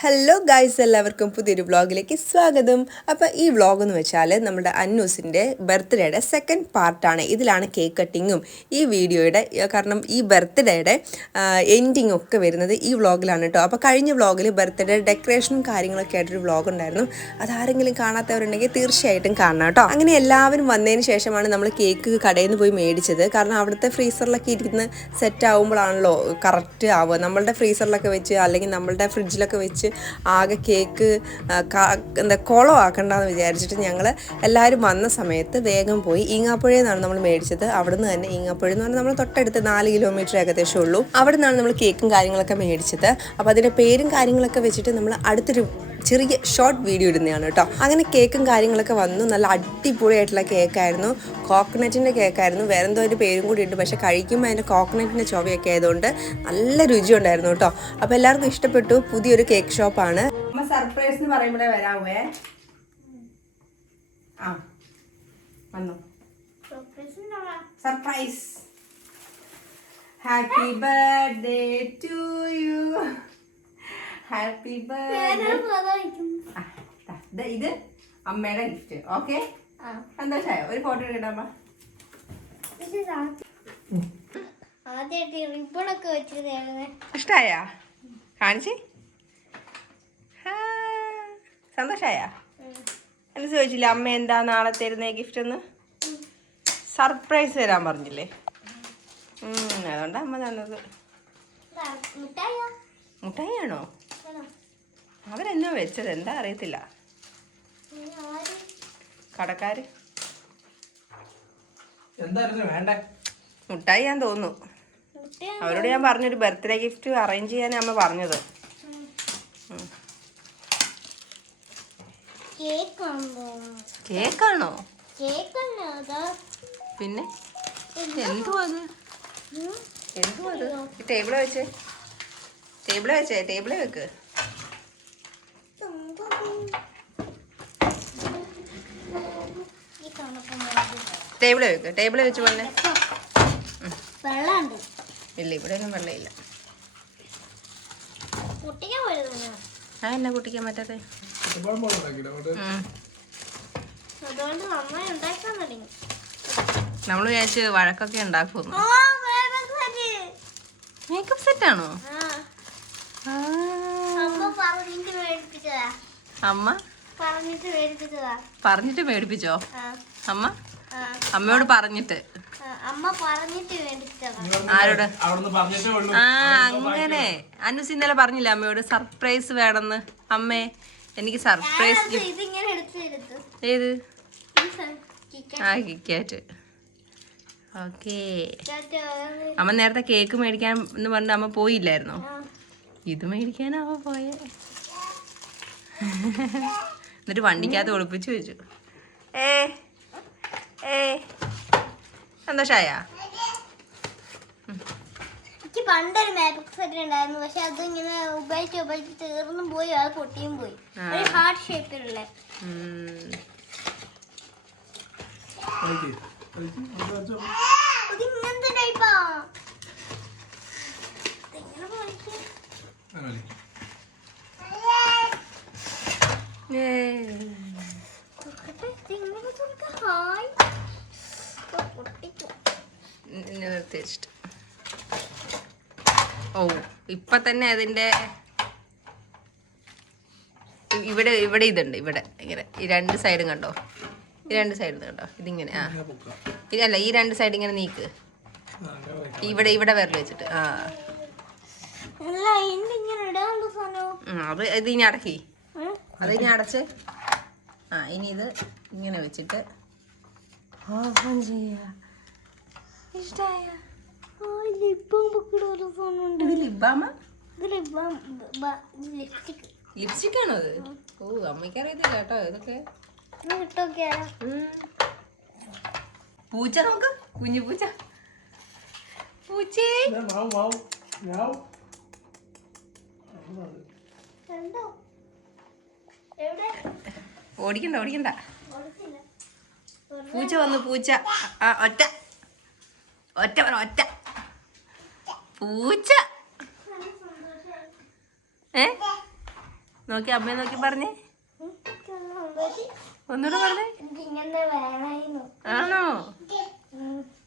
Hello guys, എല്ലാവർക്കും പുതിയൊരു വ്ളോഗിലേക്ക് സ്വാഗതം. അപ്പോൾ ഈ വ്ളോഗ് എന്ന് വെച്ചാൽ നമ്മുടെ അന്നൂസിൻ്റെ ബർത്ത്ഡേയുടെ സെക്കൻഡ് പാർട്ടാണ്. ഇതിലാണ് കേക്ക് കട്ടിങ്ങും ഈ വീഡിയോയുടെ, കാരണം ഈ ബർത്ത്ഡേയുടെ എൻഡിങ് ഒക്കെ വരുന്നത് ഈ വ്ളോഗിലാണ് കേട്ടോ. അപ്പോൾ കഴിഞ്ഞ വ്ളോഗിൽ ബർത്ത്ഡേ ഡെക്കറേഷനും കാര്യങ്ങളൊക്കെ ആയിട്ടൊരു വ്ളോഗ് ഉണ്ടായിരുന്നു. അതാരെങ്കിലും കാണാത്തവരുണ്ടെങ്കിൽ തീർച്ചയായിട്ടും കാണണം കേട്ടോ. അങ്ങനെ എല്ലാവരും വന്നതിന് ശേഷമാണ് നമ്മൾ കേക്ക് കടയിൽ നിന്ന് പോയി മേടിച്ചത്. കാരണം അവിടുത്തെ ഫ്രീസറിലൊക്കെ ഇരുന്ന് സെറ്റ് ആവുമ്പോഴാണല്ലോ കറക്റ്റ് ആവുക. നമ്മളുടെ ഫ്രീസറിലൊക്കെ വെച്ച് അല്ലെങ്കിൽ നമ്മളുടെ ഫ്രിഡ്ജിലൊക്കെ വെച്ച് ആകെ കേക്ക് കുളമാക്കണ്ടെന്ന് വിചാരിച്ചിട്ട് ഞങ്ങൾ എല്ലാവരും വന്ന സമയത്ത് വേഗം പോയി ഈങ്ങാപ്പുഴയിൽ നിന്നാണ് നമ്മൾ മേടിച്ചത്. അവിടെ നിന്ന് തന്നെ ഈങ്ങാപ്പുഴ എന്ന് പറഞ്ഞാൽ നമ്മൾ തൊട്ടടുത്ത് 4 കിലോമീറ്റർ ഏകദേശം ഉള്ളൂ. അവിടെ നിന്നാണ് നമ്മൾ കേക്കും കാര്യങ്ങളൊക്കെ മേടിച്ചത്. അപ്പോൾ അതിൻ്റെ പേരും കാര്യങ്ങളൊക്കെ വെച്ചിട്ട് നമ്മൾ അടുത്തൊരു ചെറിയ ഷോർട്ട് വീഡിയോ ഇടുന്നതാണ് കേട്ടോ. അങ്ങനെ കേക്കും കാര്യങ്ങളൊക്കെ വന്നു. നല്ല അടിപൊളിയായിട്ടുള്ള കേക്കായിരുന്നു. കോക്കനറ്റിൻ്റെ കേക്കായിരുന്നു. വേറെ എന്തോ അതിൻ്റെ പേരും കൂടി ഉണ്ട്. പക്ഷേ കഴിക്കുമ്പോൾ അതിൻ്റെ കോക്കനറ്റിൻ്റെ ചൊവയൊക്കെ ആയതുകൊണ്ട് നല്ല രുചി ഉണ്ടായിരുന്നു കേട്ടോ. അപ്പോൾ എല്ലാവർക്കും ഇഷ്ടപ്പെട്ടു. പുതിയൊരു കേക്ക് ഷോപ്പാണ്. അമ്മ സർപ്രൈസ് എന്ന് പറയുമ്പോഴേ വരാവേ. ആ വന്നു surprise. Happy birthday to you. Happy birthday. ഇത് അമ്മയുടെ ഗിഫ്റ്റ്. ഓക്കെ, സന്തോഷായോ? ഒരു ഫോട്ടോ എടുക്കട്ടമ്മ. ഇഷ്ടായ? കാണിച്ച്. സന്തോഷായ? എന്നെ ചോദിച്ചില്ല അമ്മ എന്താ നാളെ തരുന്ന ഗിഫ്റ്റ് ഒന്ന്? സർപ്രൈസ് തരാൻ പറഞ്ഞില്ലേ? അതുകൊണ്ടാ അമ്മ തന്നത്. മുട്ടായിയാണോ? അവരെന്നോ വെച്ചത്, എന്താ അറിയത്തില്ല. കടക്കാര് മുട്ടായി ഞാൻ തോന്നുന്നു. അവരോട് ഞാൻ പറഞ്ഞൊരു ബർത്ത്ഡേ ഗിഫ്റ്റ് അറേഞ്ച് ചെയ്യാൻ അമ്മ പറഞ്ഞത്. കേക്കാണോ? പിന്നെ എന്തുവാ അത്? ടേബിള് വെച്ചേ, ടേബിള് വെക്ക്. ടേബിള് വെച്ച് പോലെ. ഇല്ല, ഇവിടെ ഒന്നും വെള്ളമില്ല. എന്നാ കുട്ടിക്കാൻ പറ്റാതെ? നമ്മള് വിചാരിച്ച് വഴക്കൊക്കെ ഉണ്ടാക്കുന്നു. മേക്കപ്പ് സെറ്റാണോ? അമ്മ പറഞ്ഞിട്ട് മേടിപ്പിച്ചോ? അമ്മയോട് പറഞ്ഞിട്ട്? ആരോട്? അങ്ങനെ അന്നുസ് ഇന്നലെ പറഞ്ഞില്ല അമ്മയോട് സർപ്രൈസ് വേണമെന്ന്? അമ്മേ എനിക്ക് സർപ്രൈസ്. ഏത്? കിക്കാറ്റ്. ഓക്കേ. അമ്മ നേരത്തെ കേക്ക് മേടിക്കാൻ എന്ന് പറഞ്ഞിട്ട് അമ്മ പോയില്ലായിരുന്നോ? ഇത് മേടിക്കാനാ അമ്മ പോയേ. എന്നിട്ട് വണ്ടിക്കകത്ത് ഒളിപ്പിച്ചു വെച്ചു. സന്തോഷായ? എനിക്ക് പണ്ടൊരു മേക്കപ്പ് സെറ്റ് ഉണ്ടായിരുന്നു. പക്ഷെ അത് ഇങ്ങനെ ഉപയോഗിച്ച് തീർന്നും പോയി, അത് പൊട്ടിയും പോയി. ഒരു ഹാർട്ട് ഷേപ്പിലുള്ള. ഇങ്ങനത്തെ ടൈപ്പാ. ഓ, ഇപ്പൊ തന്നെ അതിന്റെ ഇവിടെ ഇതുണ്ട്. ഇവിടെ ഇങ്ങനെ ഈ രണ്ട് സൈഡും കണ്ടോ? ഈ രണ്ട് സൈഡും കണ്ടോ? ഇതിങ്ങനെ. ഇതല്ല, ഈ രണ്ട് സൈഡ് ഇങ്ങനെ നീക്ക്. ഇവിടെ വിരൽ വെച്ചിട്ട്. അത് ഇതിനി അടക്കി. അതിനി അടച്ച് ഇനി ഇത് ഇങ്ങനെ വെച്ചിട്ട് ഓപ്പൺ ചെയ്യാ. ഇഷ്ടായ? ലിപ്സ്റ്റിക് ആണോ അത്? ഓ, അമ്മയ്ക്ക് അറിയത്തില്ല കേട്ടോ ഇതൊക്കെ. പൂച്ച നോക്ക്, കുഞ്ഞു പൂച്ച. പൂച്ചേ ഓടിക്കണ്ട. പൂച്ച വന്നു, പൂച്ച. ഒറ്റ പൂച്ച. നോക്കി അമ്മയെ നോക്കി പറഞ്ഞേ, ഒന്നുകൂടെ പറഞ്ഞേ. ഇങ്ങനെ വേണമായിരുന്നു. ആണോ?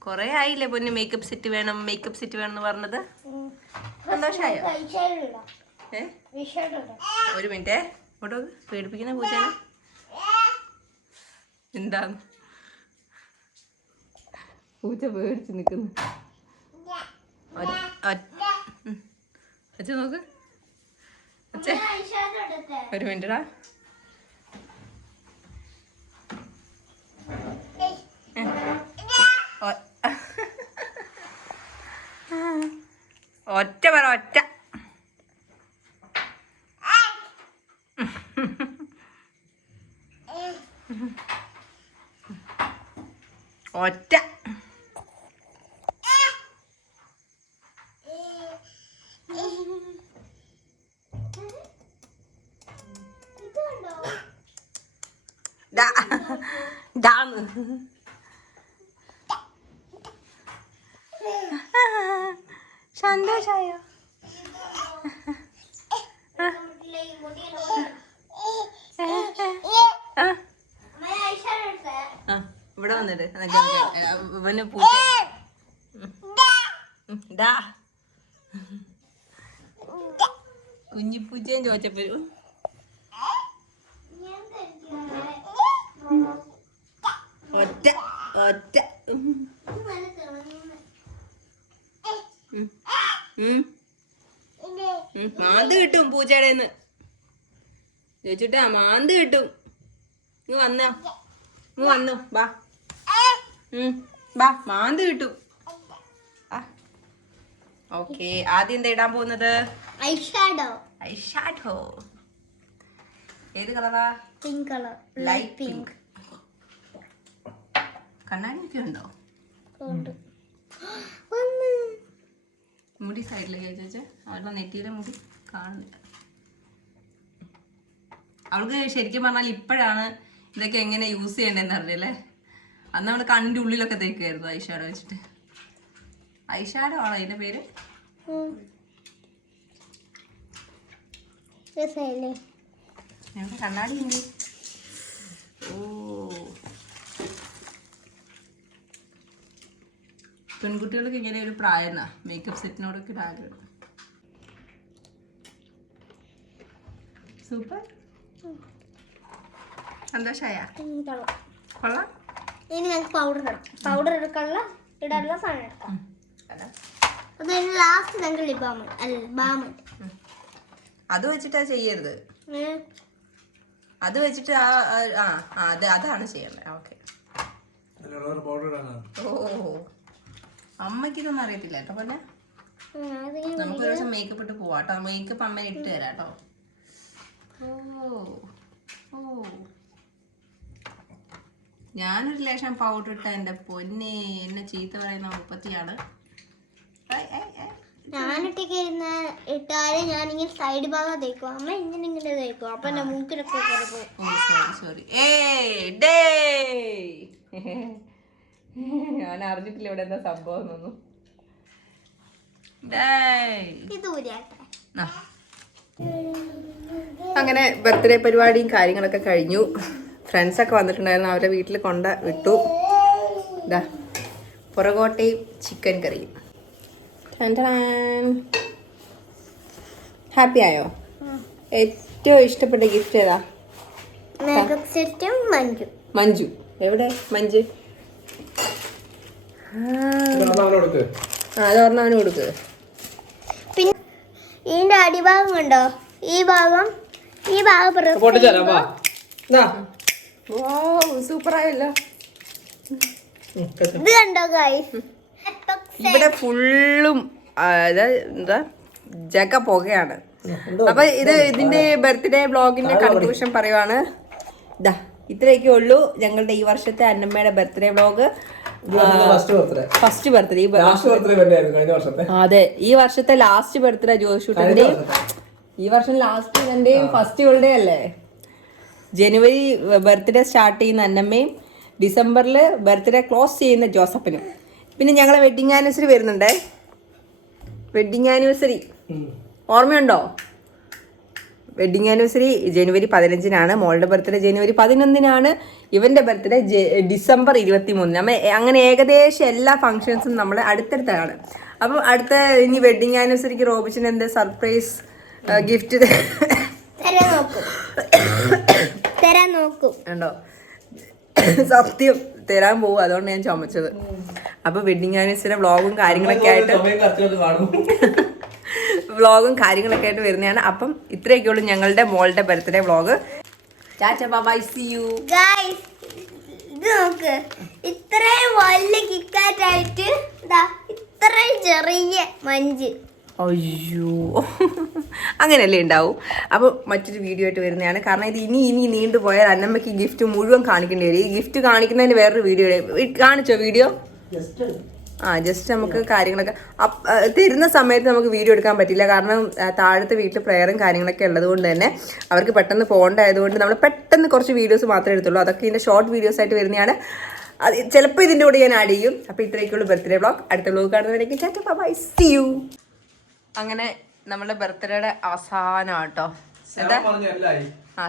കൊറേ ആയില്ലേ പൊന്നു മേക്കപ്പ് സെറ്റ് വേണം എന്ന് പറഞ്ഞത്. സന്തോഷായോ? ഒരു മിനിറ്റേ, ഇങ്ങോട്ട് പേടിപ്പിക്കുന്ന പൂച്ചയാണ്. എന്താണ് പൂച്ച പേടിച്ച് നിക്കുന്നു? അച്ഛ നോക്ക്, അച്ഛ ഒരു മിനിറ്റടാ. ഒറ്റ പറ, ഒറ്റ. ഒറ്റ. സന്തോഷായോ? ഇവിടെ വന്നിട്ട് ഇവന് പൂച്ച കുഞ്ഞിപ്പൂച്ചയും ചോദിച്ചപ്പോ ഒറ്റ ഒറ്റ. മാന്ത് കിട്ടും പൂച്ചയുടെന്ന് ചോദിച്ചിട്ടാ, മാന്ത് കിട്ടും. ഇങ്ങ് വന്നോ ബാ, മാന്ത് കിട്ടും. ഓക്കെ, ആദ്യം എന്താ ഇടാൻ പോകുന്നത്? ഐഷാഡോ. ഏത് കളറാ? Pink colour, light pink. കണ്ണാടിയൊക്കെ ഉണ്ടോ? മുടി സൈഡിലേക്ക് ചോദിച്ചാൽ അവരുടെ നെറ്റിയിലെ മുടി കാണുന്നില്ല. അവൾക്ക് ശരിക്കും പറഞ്ഞാൽ ഇപ്പോഴാണ് ഇതൊക്കെ എങ്ങനെ യൂസ് ചെയ്യണ്ടെന്ന് അറിയില്ലേ. അന്ന് നമ്മൾ കണ്ണിൻ്റെ ഉള്ളിലൊക്കെ തേക്കുമായിരുന്നു ഐഷാഡോ വെച്ചിട്ട്. ഐഷാഡോ ആണോ അതിന്റെ പേര്? ഞങ്ങളുടെ കണ്ണാടി ഉണ്ട്. ഓ, പെൺകുട്ടികൾക്ക് ഇങ്ങനെ ഒരു പ്രായം മേക്കപ്പ് സെറ്റിനോടൊക്കെ ഒരു ആഗ്രഹം. സൂപ്പർ. സന്തോഷായ? കൊള്ളാം. ഇനി ഞങ്ങൾക്ക് പൗഡർ ഇടാം. പൗഡർ എടുക്കാനുള്ള ഇടാനുള്ള സാധനം എടുക്കാം. അതായത് ലാസ്റ്റ് ഞങ്ങൾ ബാം. അത് വെച്ചിട്ടാ ചെയ്യരുത്. അത് വെച്ചിട്ട് അതാണ് ചെയ്യേണ്ടത്. ഓക്കെ. ഓ, അമ്മയ്ക്ക് ഇതൊന്നും അറിയത്തില്ല കേട്ടോ. പോലെ നമുക്ക് ഒരു ദിവസം മേക്കപ്പ് ഇട്ട് പോവാട്ടോ. മേക്കപ്പ് അമ്മ ഇട്ട് തരാം കേട്ടോ. ഓ, ഞാനൊരു ലേശം പൗഡർ ഇട്ട എൻ്റെ പൊന്നെ എന്നെ ചീത്ത പറയുന്ന മുപ്പത്തിയാണ്. ഞാനിട്ടൊക്കെ ഇട്ടാല് ഞാനിങ്ങനെ സൈഡ് ഭാഗം തേക്കും. അമ്മ ഇങ്ങനെ തേക്കും. അപ്പൊ എന്റെ മൂക്കിലൊക്കെ സോറി. ഞാൻ അറിഞ്ഞിട്ടില്ല ഇവിടെ എന്താ സംഭവം എന്നൊന്നും. അങ്ങനെ ബർത്ത്ഡേ പരിപാടിയും കാര്യങ്ങളൊക്കെ കഴിഞ്ഞു. ഫ്രണ്ട്സൊക്കെ വന്നിട്ടുണ്ടായിരുന്നു. അവരെ വീട്ടിൽ വിട്ടു. ഇതാ പുറകോട്ടയും ചിക്കൻ കറിയും. ഹാപ്പി ആയോ? ഏറ്റവും ഇഷ്ടപ്പെട്ട ഗിഫ്റ്റ് ഏതാ? മഞ്ജു. എവിടെ മഞ്ജു? അതൊരെണ്ണം അവന് കൊടുക്ക്. പിന്നെ ഇതിന്റെ അടിഭാഗം കണ്ടോ? ഈ ഭാഗം സൂപ്പറായല്ലോ. ഇത് കണ്ടോ ഗൈസ്? ഇവിടെ ഫുള്ളും എന്താ ജഗ പുകയാണ്. അപ്പൊ ഇതിന്റെ ബർത്ത്ഡേ വ്ളോഗിന്റെ കൺക്ലൂഷൻ പറയുവാണ്. ഇതാ ഇത്രയൊക്കെ ഉള്ളൂ ഞങ്ങളുടെ ഈ വർഷത്തെ അന്നമ്മയുടെ ബർത്ത്ഡേ വ്ളോഗ്. First birthday. അതെ, ഈ വർഷത്തെ ലാസ്റ്റ് ബർത്ത്ഡേ ജോഷൂട്ടന്റെയും ഈ വർഷം ലാസ്റ്റ് എന്റെയും ഫസ്റ്റ് ഇവളുടെ അല്ലേ. ജനുവരി ബർത്ത്ഡേ സ്റ്റാർട്ട് ചെയ്യുന്ന അന്നമ്മയും ഡിസംബറിൽ ബർത്ത്ഡേ ക്ലോസ് ചെയ്യുന്ന ജോസഫിനും. പിന്നെ ഞങ്ങളെ വെഡിങ് ആനിവേഴ്സറി വരുന്നുണ്ടേ. വെഡിങ് ആനിവേഴ്സറി ഓർമ്മയുണ്ടോ? വെഡിങ് ആനിവേഴ്സറി ജനുവരി 15-നാണ്, മോളുടെ ബർത്ത്ഡേ ജനുവരി 11-നാണ്, ഇവൻ്റെ ബർത്ത്ഡേ ഡിസംബർ 23. നമ്മൾ അങ്ങനെ ഏകദേശം എല്ലാ ഫങ്ഷൻസും നമ്മൾ അടുത്തടുത്താണ്. അപ്പം അടുത്ത ഇനി വെഡിങ് ആനിവേഴ്സറിക്ക് റോബിച്ചിന് എന്താ സർപ്രൈസ് ഗിഫ്റ്റ് ഉണ്ടോ? സത്യം തരാൻ പോകും, അതുകൊണ്ട് ഞാൻ ചുമച്ചത്. അപ്പൊ വെഡിങ് ആനിവേഴ്സറി വ്ളോഗും കാര്യങ്ങളൊക്കെ ആയിട്ട് വരുന്നതാണ്. അപ്പം ഇത്രയൊക്കെ ഉള്ളൂ ഞങ്ങളുടെ മോളുടെ birthday vlog. Tata bye, see you guys. ഇത് നോക്ക്, ഇത്രയും വലിയ കിക്കാറ്റായിട്ട് ഇത്രയും ചെറിയ മഞ്ച്. അയ്യോ, അങ്ങനെയല്ലേ ഉണ്ടാവും. അപ്പോൾ മറ്റൊരു വീഡിയോ ആയിട്ട് വരുന്നതാണ്. കാരണം ഇത് ഇനി നീണ്ടുപോയാൽ അന്നമ്മയ്ക്ക് ഗിഫ്റ്റ് മുഴുവൻ കാണിക്കേണ്ടി വരും. ഈ ഗിഫ്റ്റ് കാണിക്കുന്നതിന് വേറൊരു വീഡിയോ കാണിച്ചോ? വീഡിയോ ജസ്റ്റ് നമുക്ക് കാര്യങ്ങളൊക്കെ തരുന്ന സമയത്ത് നമുക്ക് വീഡിയോ എടുക്കാൻ പറ്റില്ല. കാരണം താഴത്തെ വീട്ടിൽ പ്രയറും കാര്യങ്ങളൊക്കെ ഉള്ളത് കൊണ്ട് തന്നെ അവർക്ക് പെട്ടെന്ന് പോകേണ്ടതായതുകൊണ്ട് നമ്മൾ പെട്ടെന്ന് കുറച്ച് വീഡിയോസ് മാത്രമേ എടുത്തുള്ളൂ. അതൊക്കെ ഇതിൻ്റെ ഷോർട്ട് വീഡിയോസ് ആയിട്ട് വരുന്നതാണ്. അത് ചിലപ്പോൾ ഇതിൻ്റെ കൂടെ ഞാൻ ആഡ് ചെയ്യും. അപ്പോൾ ഇത്രയൊക്കെയുള്ളൂ ബർത്ത്ഡേ വ്ളോഗ്. അടുത്ത വ്ളോഗ് കാണുന്നവരേക്കും ടാറ്റ ബൈ, സീ യു. അങ്ങനെ നമ്മുടെ ബർത്ത്ഡേയുടെ അവസാനം കേട്ടോ.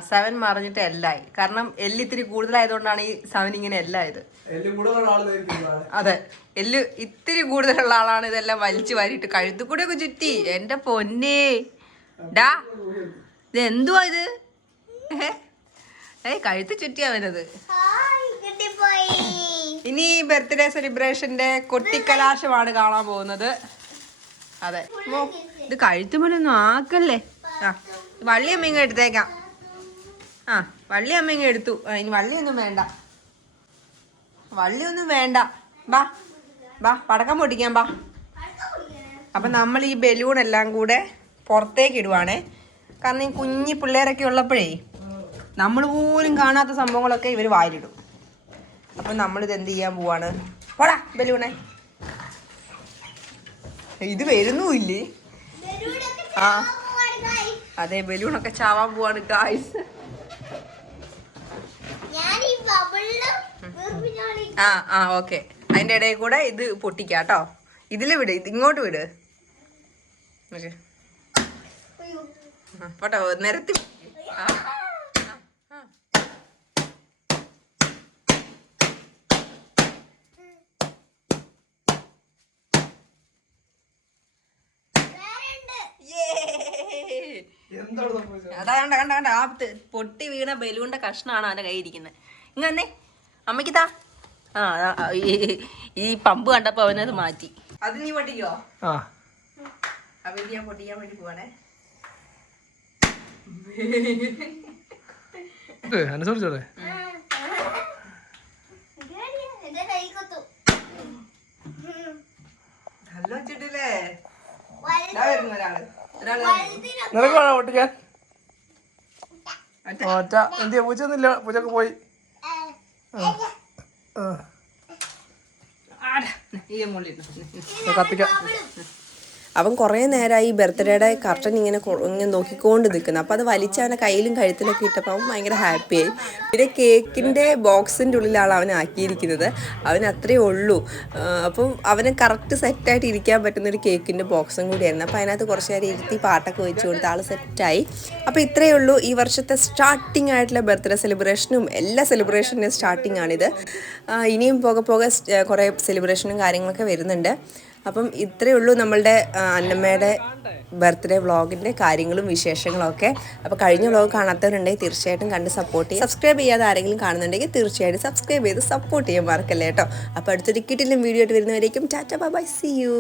7 മറിഞ്ഞിട്ട് എല്ലായി. കാരണം എല്ല് ഇത്തിരി കൂടുതലായതുകൊണ്ടാണ് ഈ 7 ഇങ്ങനെ എല്ലായത്. അതെ, എല്ല് ഇത്തിരി കൂടുതലുള്ള ആളാണ് ഇതെല്ലാം വലിച്ചു വാരിയിട്ട് കഴുത്തു കൂടെ ഒക്കെ ചുറ്റി. എന്റെ പൊന്നേ ഡാ, ഇത് എന്തുവാ ഇത്? കഴുത്ത് ചുറ്റിയാവനത്. ഇനി ബർത്ത്ഡേ സെലിബ്രേഷന്റെ കൊട്ടിക്കലാശമാണ് കാണാൻ പോകുന്നത്. അതെ, ഇത് കഴുത്തുമൊന്നും ആക്കല്ലേ. വള്ളിയമ്മ ഇങ്ങ് എടുത്തേക്കാം. വള്ളിയമ്മ ഇങ്ങ് എടുത്തു. ഇനി വള്ളിയൊന്നും വേണ്ട, വള്ളിയൊന്നും വേണ്ട. ബാ പടക്കം പൊട്ടിക്കാം ബാ. അപ്പൊ നമ്മൾ ഈ ബലൂൺ എല്ലാം കൂടെ പുറത്തേക്ക് ഇടുവാണേ. കാരണം ഈ കുഞ്ഞി പിള്ളേരൊക്കെ ഉള്ളപ്പോഴേ നമ്മൾ പോലും കാണാത്ത സംഭവങ്ങളൊക്കെ ഇവർ വായിലിടും. അപ്പൊ നമ്മളിത് എന്ത് ചെയ്യാൻ പോവാണ്? പോടാ ബലൂണേ. ഇത് വരുന്നുമില്ലേ? അതെ, ബലൂണൊക്കെ ചാവാൻ പോവാണ് ഗായ്സ്. ഓക്കെ, അതിന്റെ ഇടയിൽ കൂടെ ഇത് പൊട്ടിക്കാട്ടോ. ഇതില് വിട്, ഇത് ഇങ്ങോട്ട് വിട്. പോട്ടോ, നിരത്തി. അതാ കണ്ട ആ പൊട്ടി വീണ ബലൂണിന്റെ കഷ്ണമാണ് അവന്റെ കയ്യിൽ ഇരിക്കുന്നത്. ഇങ്ങനെ അമ്മയ്ക്ക് താ. ഈ പമ്പ് കണ്ടപ്പോ അവനത് മാറ്റി. അത് നീ പൊട്ടിക്കോ? അപ്പൊ ഇത് ഞാൻ പൊട്ടിക്കാൻ വേണ്ടി പോവാണേ. അനുസരിച്ചോടെ നല്ല വെച്ചിട്ടില്ലേ? ഒരാള് നിനക്കാണോ പൊട്ടിക്കാൻ? ഒറ്റ എന്തിയാ പൂച്ചൊന്നുമില്ല, പൂച്ചക്ക് പോയി. കത്തിക്കാം. അവൻ കുറേ നേരമായി ഈ ബർത്ത്ഡേയുടെ കർട്ടൻ ഇങ്ങനെ നോക്കിക്കൊണ്ട് നിൽക്കുന്നത്. അപ്പോൾ അത് വലിച്ച് അവൻ്റെ കയ്യിലും കഴുത്തിലൊക്കെ ഇട്ടപ്പോൾ അവൻ ഭയങ്കര ഹാപ്പിയായി. പിന്നെ കേക്കിൻ്റെ ബോക്സിൻ്റെ ഉള്ളിലാണ് അവൻ ആക്കിയിരിക്കുന്നത്. അവന് അത്രയേ ഉള്ളൂ. അപ്പം അവന് കറക്റ്റ് സെറ്റായിട്ട് ഇരിക്കാൻ പറ്റുന്നൊരു കേക്കിൻ്റെ ബോക്സും കൂടിയായിരുന്നു. അപ്പോൾ അതിനകത്ത് കുറച്ച് നേരം ഇരുത്തി പാട്ടൊക്കെ വെച്ച് കൊടുത്ത് ആൾ സെറ്റായി. അപ്പോൾ ഇത്രയേ ഉള്ളൂ ഈ വർഷത്തെ സ്റ്റാർട്ടിംഗ് ആയിട്ടുള്ള ബർത്ത്ഡേ സെലിബ്രേഷനും എല്ലാ സെലിബ്രേഷൻ്റെയും സ്റ്റാർട്ടിംഗ് ആണിത്. ഇനിയും പോകെ കുറേ സെലിബ്രേഷനും കാര്യങ്ങളൊക്കെ വരുന്നുണ്ട്. അപ്പം ഇത്രയേ ഉള്ളൂ നമ്മളുടെ അന്നമ്മയുടെ ബർത്ത്ഡേ വ്ളോഗിൻ്റെ കാര്യങ്ങളും വിശേഷങ്ങളും ഒക്കെ. അപ്പോൾ കഴിഞ്ഞ വ്ളോഗ് കാണാത്തവരുണ്ടെങ്കിൽ തീർച്ചയായിട്ടും കണ്ട് സപ്പോർട്ട് ചെയ്യുക. സബ്സ്ക്രൈബ് ചെയ്യാതെ ആരെങ്കിലും കാണുന്നുണ്ടെങ്കിൽ തീർച്ചയായിട്ടും സബ്സ്ക്രൈബ് ചെയ്ത് സപ്പോർട്ട് ചെയ്യാൻ മറക്കല്ലേ കേട്ടോ. അപ്പോൾ അടുത്തൊരു കിട്ടിലും വീഡിയോ ആയിട്ട് വരുന്നവരേക്കും ടാറ്റ ബൈ, സീ യു.